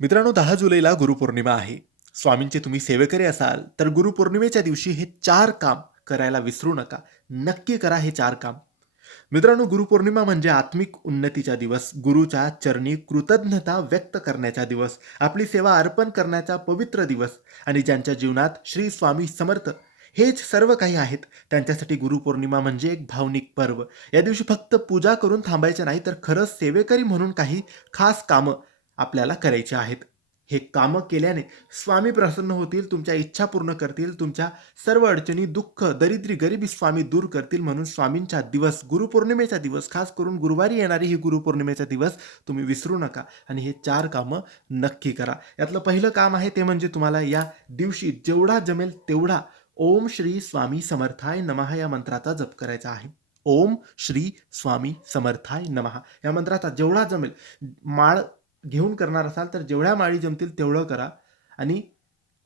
मित्रांनो, 10 जुलैला गुरुपौर्णिमा आहे. स्वामींचे तुम्ही सेवेकरी असाल, तर गुरुपौर्णिमेच्या दिवशी हे 4 काम करायला विसरू नका. नक्की करा हे 4 काम. मित्रांनो, गुरुपौर्णिमा म्हणजे आत्मिक उन्नतीचा दिवस, गुरुच्या चरणी कृतज्ञता व्यक्त करण्याचा दिवस, आपली सेवा अर्पण करण्याचा पवित्र दिवस आणि ज्यांच्या जीवनात श्री स्वामी समर्थ हेच सर्व काही आहेत, त्यांच्यासाठी गुरुपौर्णिमा म्हणजे एक भावनिक पर्व. या दिवशी फक्त पूजा करून थांबायचे नाही, तर खरंच सेवेकरी म्हणून काही खास कामं आपल्याला करायची आहेत. हे कामं केल्याने स्वामी प्रसन्न होतील, तुमच्या इच्छा पूर्ण करतील, तुमच्या सर्व अडचणी, दुःख, दरिद्री, गरिबी स्वामी दूर करतील. म्हणून स्वामींचा दिवस, गुरुपौर्णिमेचा दिवस, खास करून गुरुवारी येणारी ही गुरुपौर्णिमेचा दिवस तुम्ही विसरू नका आणि हे 4 कामं नक्की करा. यातलं पहिलं काम आहे ते म्हणजे तुम्हाला या दिवशी जेवढा जमेल तेवढा ओम श्री स्वामी समर्थाय नमः या मंत्राचा जप करायचा आहे. ओम श्री स्वामी समर्थाय नमः या मंत्राचा जेवढा जमेल माळ घेऊन करणार असाल तर जेवढ्या माळी जमतील तेवढं करा आणि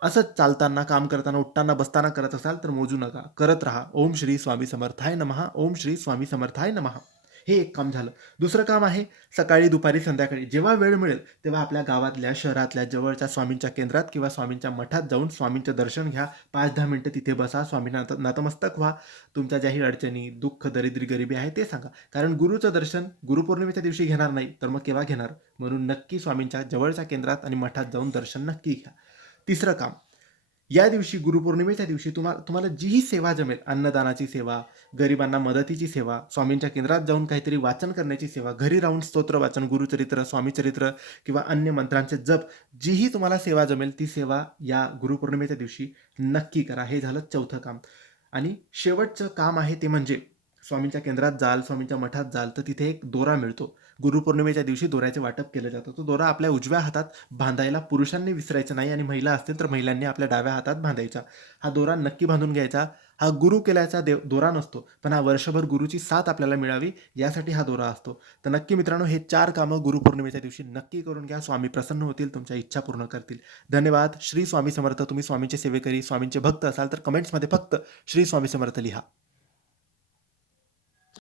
असंच चालताना, काम करताना, उठताना, बसताना करत असाल तर मोजू नका. करत राहा. ओम श्री स्वामी समर्थाय नमः, ओम श्री स्वामी समर्थाय नमः. हे एक काम झालं. दुसरं काम आहे सकाळी, दुपारी, संध्याकाळी जेव्हा वेळ मिळेल तेव्हा आपल्या गावातल्या, शहरातल्या, जवळच्या स्वामींच्या केंद्रात किंवा स्वामींच्या मठात जाऊन स्वामींचं दर्शन घ्या. 5-10 मिनिटं तिथे बसा. स्वामींना नतमस्तक व्हा. तुमच्या ज्याही अडचणी, दुःख, दरिद्री, गरिबी आहे ते सांगा. कारण गुरुचं दर्शन गुरुपौर्णिमेच्या दिवशी घेणार नाही तर मग केव्हा घेणार? म्हणून नक्की स्वामींच्या जवळच्या केंद्रात आणि मठात जाऊन दर्शन नक्की घ्या. तिसरं काम, या दिवशी गुरुपौर्णिमेच्या दिवशी तुम्हाला जीही सेवा जमेल, अन्नदानाची सेवा, गरिबांना मदतीची सेवा, स्वामींच्या केंद्रात जाऊन काहीतरी वाचन करण्याची सेवा, घरी राहून स्तोत्र वाचन, गुरुचरित्र, स्वामीचरित्र किंवा अन्य मंत्रांचे जप, जीही तुम्हाला सेवा जमेल ती सेवा या गुरुपौर्णिमेच्या दिवशी नक्की करा. हे झालं चौथं काम. आणि शेवटचं काम आहे ते म्हणजे स्वामींच्या केंद्रात जाल, स्वामींच्या मठात जाल तर तिथे एक दोरा मिळतो. गुरुपौर्णिमेच्या दिवशी दोऱ्याचे वाटप केलं जातं. तो दोरा आपल्या उजव्या हातात बांधायला पुरुषांनी विसरायचं नाही आणि महिला असतील तर महिलांनी आपल्या डाव्या हातात बांधायचा. हा दोरा नक्की बांधून घ्यायचा. हा गुरु केल्याचा दोरा नसतो, पण हा वर्षभर गुरुची साथ आपल्याला मिळावी यासाठी हा दोरा असतो. तर नक्की मित्रांनो, हे 4 कामं गुरुपौर्णिमेच्या दिवशी नक्की करून घ्या. स्वामी प्रसन्न होतील, तुमच्या इच्छा पूर्ण करतील. धन्यवाद. श्री स्वामी समर्थ. तुम्ही स्वामींचे सेवेकरी, स्वामींचे भक्त असाल तर कमेंट्समध्ये फक्त श्री स्वामी समर्थ लिहा.